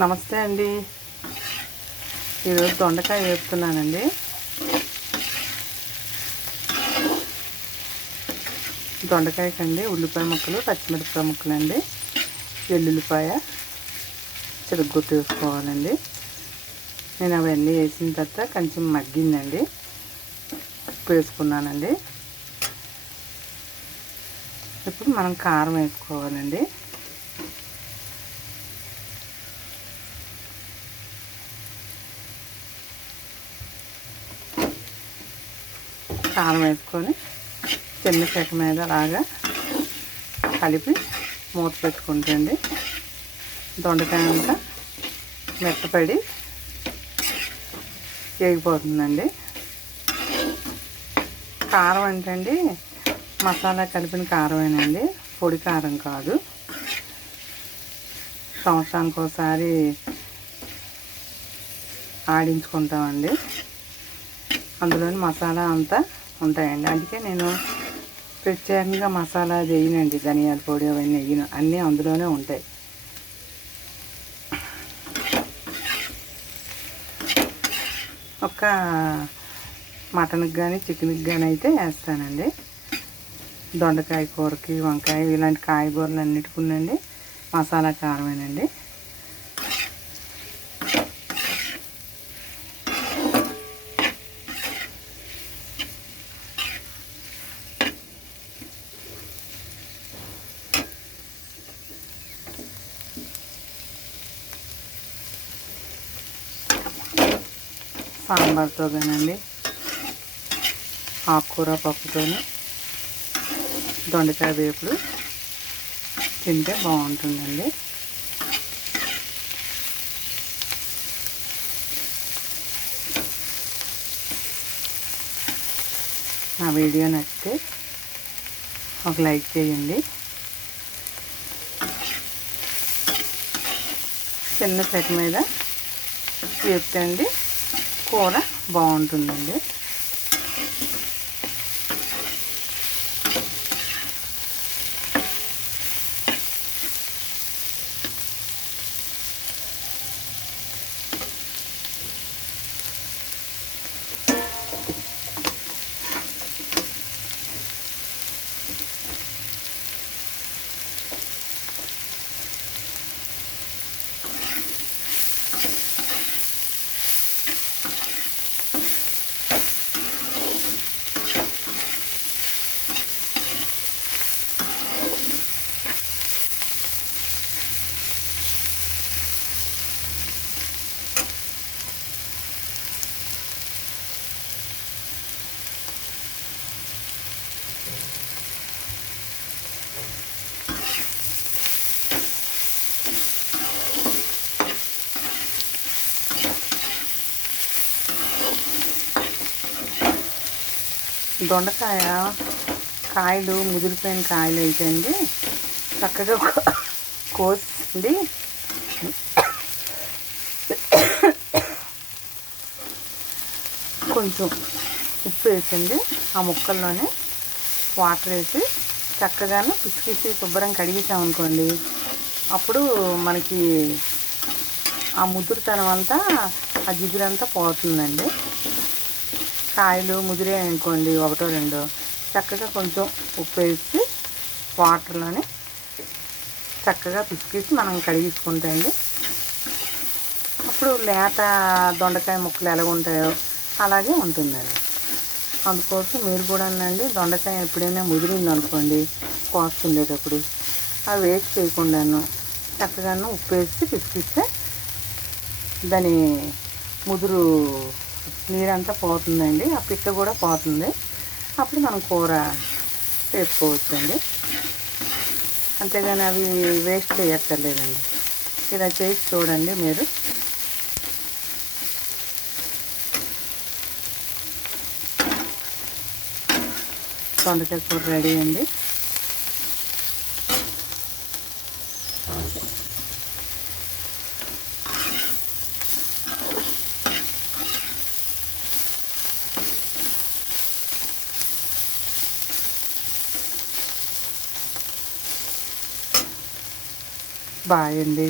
నమస్తే అండి. ఈరోజు దొండకాయ వేపుతున్నానండి. దొండకాయకండి ఉల్లిపాయ ముక్కలు, పచ్చిమిరపకాయ ముక్కలు అండి, వెల్లుల్లిపాయ చిరగొట్టు వేసుకోవాలండి. నేను అవన్నీ వేసిన తర్వాత కొంచెం మగ్గిందండి, ఉప్పు వేసుకున్నానండి. ఇప్పుడు మనం కారం వేసుకోవాలండి. కారం వేసుకొని చిన్న చెక్క మీద అలాగా కలిపి మూత పెట్టుకుంటండి. దొండకాయ అంతా మెత్తపడి వేగిపోతుందండి. కారం అంటే అండి మసాలా కలిపిన కారమేనండి, పొడి కారం కాదు. సంవత్సరానికి ఒకసారి ఆడించుకుంటామండి. అందులోని మసాలా అంతా ఉంటాయండి. అందుకే నేను ప్రత్యేకంగా మసాలా వేయనండి. ధనియాల పొడి అవన్నీ వేయను, అన్నీ అందులోనే ఉంటాయి. ఒక్క మటన్కి కానీ చికెన్కి కానీ అయితే వేస్తానండి. దొండకాయ కూరకి, వంకాయ ఇలాంటి కాయగూరలు అన్నిటికునండి మసాలా కారమేనండి. సాంబార్తో కానండి, ఆకుకూర పప్పుతో దొండకాయ వేపుడు తింటే బాగుంటుందండి. నా వీడియో నచ్చితే ఒక లైక్ చేయండి. చిన్న చెక్క మీద వేపుతండి కూర బాగుంటుందండి. దొండకాయ కాయలు ముదిరిపోయిన కాయలు అయితే అండి చక్కగా కోసి కొంచెం ఉప్పు వేసండి ఆ ముక్కల్లోనే వాటర్ వేసి చక్కగాను పిసికి శుభ్రం కడిగేసామనుకోండి, అప్పుడు మనకి ఆ ముదురుతనం అంతా ఆ జిగురంతా పోతుందండి. కాయలు ముదిరాయనుకోండి ఒకటో రెండో, చక్కగా కొంచెం ఉప్పు వేసి వాటర్లోనే చక్కగా పిసికేసి మనం కడిగించుకుంటే అండి, అప్పుడు లేత దొండకాయ ముక్కలు ఎలా ఉంటాయో అలాగే ఉంటుందండి. అందుకోసం మీరు కూడా అండి దొండకాయ ఎప్పుడైనా ముదిరింది అనుకోండి కోసుకుండేటప్పుడు అవి వేస్ట్ చేయకుండాను చక్కగాను ఉప్పు వేసి పిసికిస్తే దాని ముదురు నీరంతా పోతుందండి, ఆ పిక్క కూడా పోతుంది. అప్పుడు మనం కూర వేసుకోవచ్చండి. అంతేగాని అవి వేస్ట్ చేయక్కర్లేదండి. ఇలా చేసి చూడండి మీరు. దొండకాయ కూర రెడీ అండి. బాయ్ అండి.